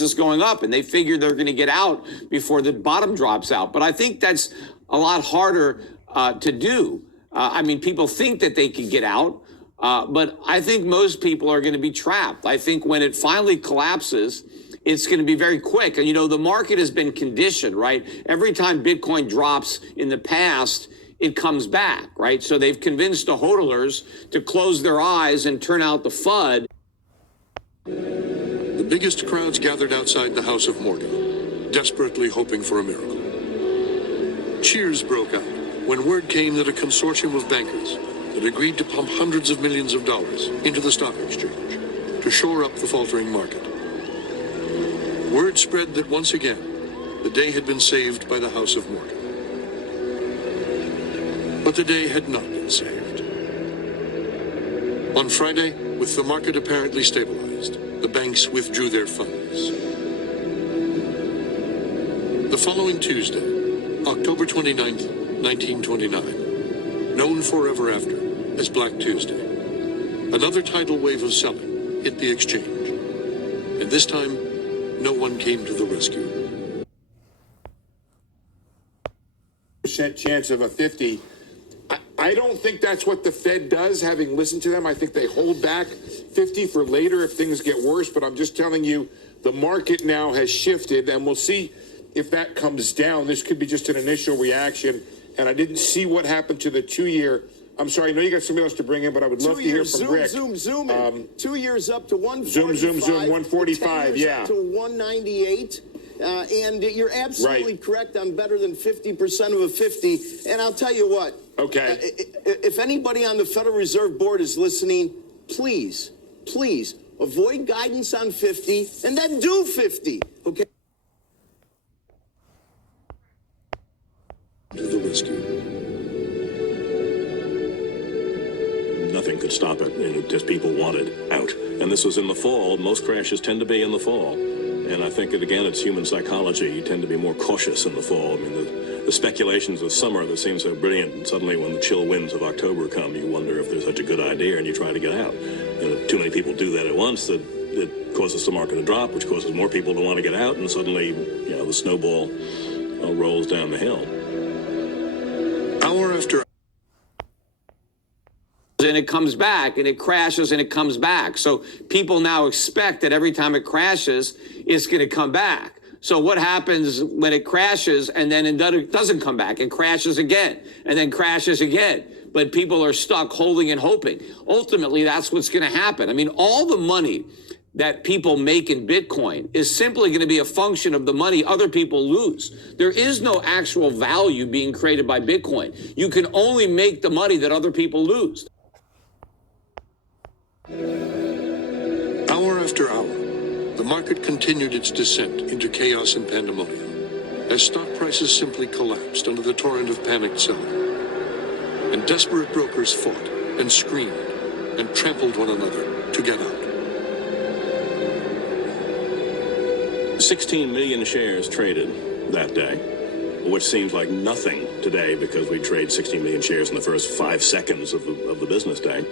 is going up, and they figure they're going to get out before the bottom drops out. But I think that's a lot harder to do. I mean, people think that they can get out, but I think most people are going to be trapped. I think when it finally collapses, it's going to be very quick. And, you know, the market has been conditioned, right? Every time Bitcoin drops in the past, it comes back, right? So they've convinced the hodlers to close their eyes and turn out the FUD. The biggest crowds gathered outside the house of Morgan, desperately hoping for a miracle. Cheers broke out when word came that a consortium of bankers had agreed to pump hundreds of millions of dollars into the stock exchange to shore up the faltering market. Word spread that once again, the day had been saved by the house of Morgan. But the day had not been saved. On Friday, with the market apparently stabilized, the banks withdrew their funds. The following Tuesday, October 29th, 1929, known forever after as Black Tuesday, another tidal wave of selling hit the exchange. And this time, no one came to the rescue. Chance of a 50. I don't think that's what the Fed does, having listened to them. I think they hold back 50 for later if things get worse. But I'm just telling you, the market now has shifted, and we'll see if that comes down. This could be just an initial reaction. And I didn't see what happened to the 2-year. I'm sorry, I know you got somebody else to bring in, but I would love to hear from Rick. Zoom in. 2 years up to 145. Zoom, 145, yeah. Up to 198. And you're absolutely correct on better than 50% of a 50. And I'll tell you what. Okay. If anybody on the Federal Reserve Board is listening, please, please avoid guidance on 50 and then do 50. Okay. To the rescue. Nothing could stop it. Just people wanted out. And this was in the fall. Most crashes tend to be in the fall. And I think, again, it's human psychology. You tend to be more cautious in the fall. I mean, the speculations of summer that seem so brilliant, and suddenly when the chill winds of October come, you wonder if there's such a good idea, and you try to get out. And if too many people do that at once, that it causes the market to drop, which causes more people to want to get out, and suddenly, you know, the snowball rolls down the hill. Hour after And it comes back, and it crashes, and it comes back. So people now expect that every time it crashes, it's going to come back. So what happens when it crashes and then it doesn't come back? It crashes again and then crashes again. But people are stuck holding and hoping. Ultimately, that's what's going to happen. I mean, all the money that people make in Bitcoin is simply going to be a function of the money other people lose. There is no actual value being created by Bitcoin. You can only make the money that other people lose. Hour after hour, the market continued its descent into chaos and pandemonium as stock prices simply collapsed under the torrent of panicked selling. And desperate brokers fought and screamed and trampled one another to get out. 16 million shares traded that day, which seems like nothing today because we trade 16 million shares in the first 5 seconds of the business day.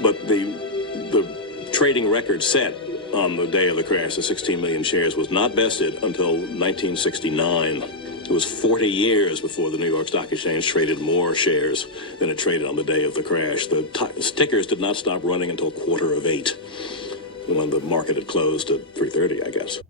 But the trading record set on the day of the crash, the 16 million shares, was not vested until 1969. It was 40 years before the New York Stock Exchange traded more shares than it traded on the day of the crash. The tickers did not stop running until 7:45, when the market had closed at 3:30, I guess.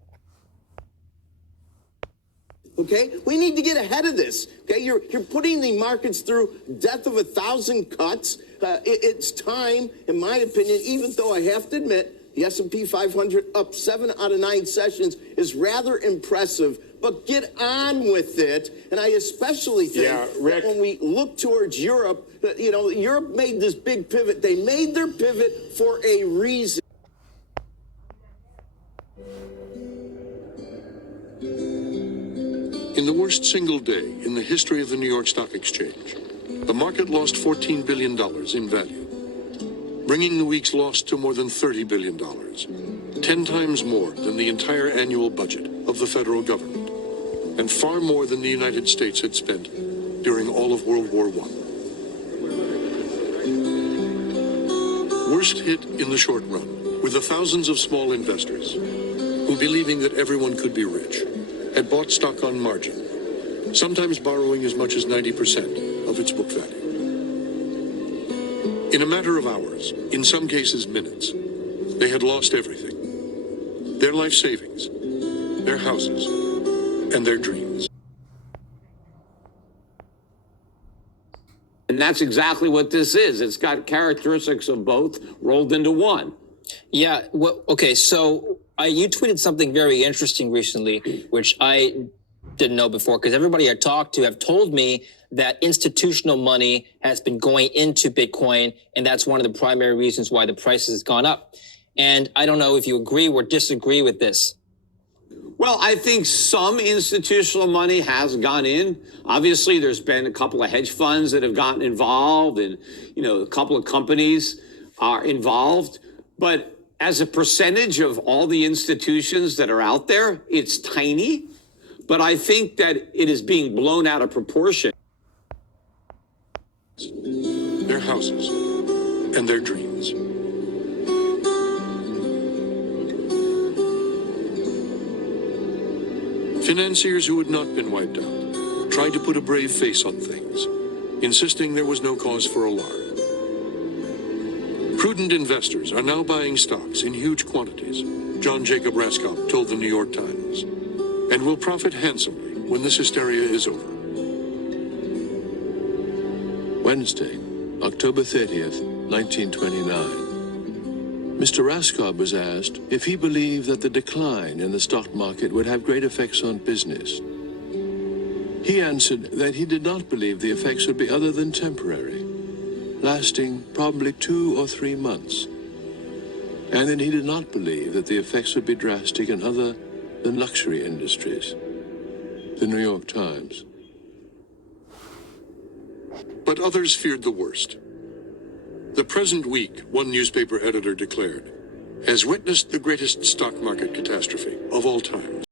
Okay, we need to get ahead of this. Okay, you're putting the markets through death of 1,000 cuts. It's time, in my opinion, even though I have to admit the S&P 500 up 7 out of 9 sessions is rather impressive. But get on with it. And I especially think that when we look towards Europe, you know, Europe made this big pivot. They made their pivot for a reason. In the worst single day in the history of the New York Stock Exchange, the market lost $14 billion in value, bringing the week's loss to more than $30 billion, 10 times more than the entire annual budget of the federal government, and far more than the United States had spent during all of World War I. Worst hit in the short run were the thousands of small investors who, believing that everyone could be rich, had bought stock on margin, sometimes borrowing as much as 90% of its book value. In a matter of hours, in some cases minutes, they had lost everything: their life savings, their houses, and their dreams. And that's exactly what this is. It's got characteristics of both rolled into one. Yeah. Well, okay. So you tweeted something very interesting recently, which I didn't know before, because everybody I talked to have told me that institutional money has been going into Bitcoin, and that's one of the primary reasons why the price has gone up. And I don't know if you agree or disagree with this. Well, I think some institutional money has gone in. Obviously, there's been a couple of hedge funds that have gotten involved, and, you know, a couple of companies are involved. But as a percentage of all the institutions that are out there, it's tiny. But I think that it is being blown out of proportion. Their houses, and their dreams. Financiers who had not been wiped out tried to put a brave face on things, insisting there was no cause for alarm. Prudent investors are now buying stocks in huge quantities, John Jacob Raskob told the New York Times, and will profit handsomely when this hysteria is over. Wednesday, October 30th, 1929. Mr. Raskob was asked if he believed that the decline in the stock market would have great effects on business. He answered that he did not believe the effects would be other than temporary, lasting probably 2 or 3 months, and that he did not believe that the effects would be drastic in other than luxury industries. The New York Times. But others feared the worst. The present week, one newspaper editor declared, has witnessed the greatest stock market catastrophe of all time.